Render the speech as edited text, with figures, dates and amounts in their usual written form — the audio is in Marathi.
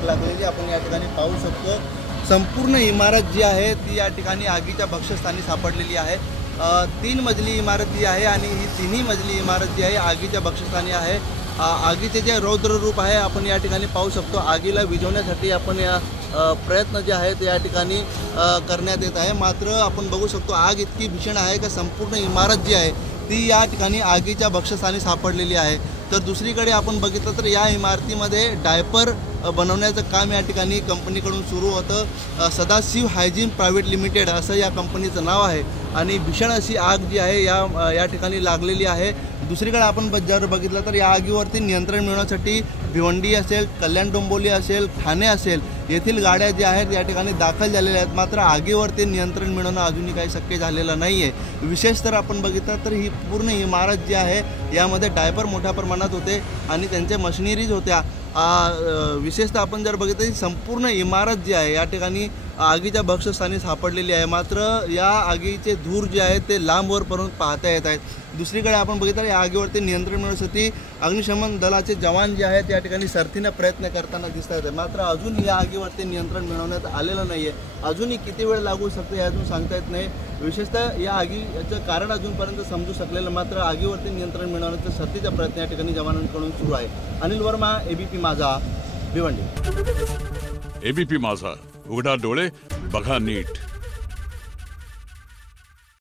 आग लागलेली आपण या ठिकाणी पाहू शकतो। संपूर्ण इमारत जी आहे ती या ठिकाणी आगीच्या भक्ष्यस्थानी सापडलेली आहे। 3 मजली इमारत जी आहे आणि ही तिन्ही मजली इमारत जी आहे आगीच्या भक्ष्यस्थानी आहे। आगीचे जे रौद्र रूप आहे आपण या ठिकाणी पाहू शकतो। आगीला विझवण्यासाठी आपण या प्रयत्न जे आहेत या ठिकाणी करण्यात येत आहे। मात्र आपण बघू शकतो आग इतकी भीषण आहे की संपूर्ण इमारत जी आहे ती या ठिकाणी आगीच्या भक्ष्यस्थानी सापडलेली आहे। तर दुसरीकडे आपण बघितलं तर या इमारतीमध्ये डायपर बनवण्याचं काम या ठिकाणी कंपनीकडून सुरू होतं। सदाशिव हायजीन प्रायव्हेट लिमिटेड असं या कंपनीचं नाव आहे आणि भीषण अशी आग जी आहे या ठिकाणी लागलेली आहे। दुसरीकडे आपण जर बघितलं तर या आगीवरती नियंत्रण मिळवण्यासाठी भिवंडी असेल, कल्याण डोंबिवली असेल, ठाणे असेल येथील गाड्या ज्या आहेत या ठिकाणी दाखल झालेल्या आहेत। मात्र आगीवरती नियंत्रण मिळवणं अजूनही काही शक्य झालेलं नाही आहे। विशेष तर आपण बघितलं तर ही पूर्ण इमारत जी आहे यामध्ये डायपर मोठ्या प्रमाणात होते आणि त्यांच्या मशिनरीज होत्या। विशेषतः आपण जर बघितलं ही संपूर्ण इमारत जी आहे या ठिकाणी आगीच्या भक्ष्यस्थानी सापडलेली आहे। मात्र या आगीचे धूर जे आहेत ते लांबवरपर्यंत पाहता येत आहेत। दुसरीकडे आपण बघितलं या आगीवरती नियंत्रण मिळवण्यासाठी अग्निशमन दलाचे जवान जे आहेत या ठिकाणी सरतीने प्रयत्न करताना दिसत आहेत। मात्र अजून या आगीवरती नियंत्रण मिळवण्यात आलेलं नाही आहे। अजूनही किती वेळ लागू शकते हे अजून सांगता येत नाही। विशेषतः या आगीचं कारण अजूनपर्यंत समजू शकलेलं, मात्र आगीवरती नियंत्रण मिळवण्याचा सरतीचा प्रयत्न या ठिकाणी जवानांकडून सुरू आहे। अनिल वर्मा, एबीपी माझा, भिवंडी। एबीपी माझा, उघडा डोळे बघा नीट।